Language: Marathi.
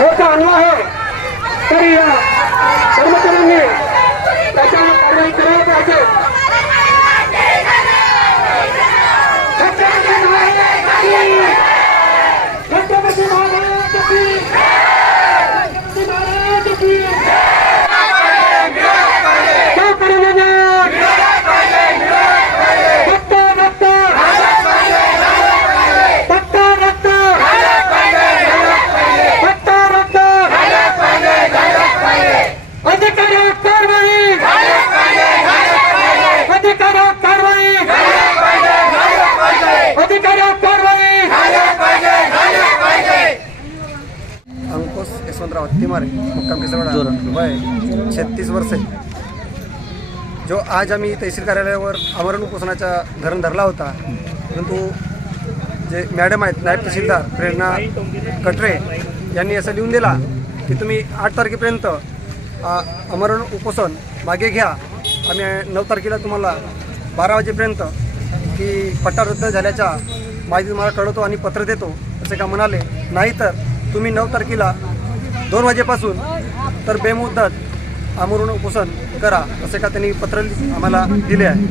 मोठा आणला आहे तरी या. अंकुश यशवंतराव तिमारे मुक्काम केसरवाडा. वय छत्तीस वर्ष जो आज आम्ही तहसील कार्यालयावर आमरण उपोषणाचा धरण धरला होता परंतु जे मॅडम आहेत नायब तहसीलदार प्रेरणा कटरे यांनी असं लिहून दिला की तुम्ही आठ तारखेपर्यंत आमरण उपोषण मागे घ्या. आम्ही नऊ तारखेला तुम्हाला बारा वाजेपर्यंत की पट्टा रद्द झाल्याच्या माहिती तुम्हाला कळवतो आणि पत्र देतो. असे का म्हणाले? नाही तर तुम्ही नऊ तारखेला दोन वाजेपासून तर बेमुद्दत आमरून उपोषण करा असे का त्यांनी पत्र आम्हाला दिले आहे?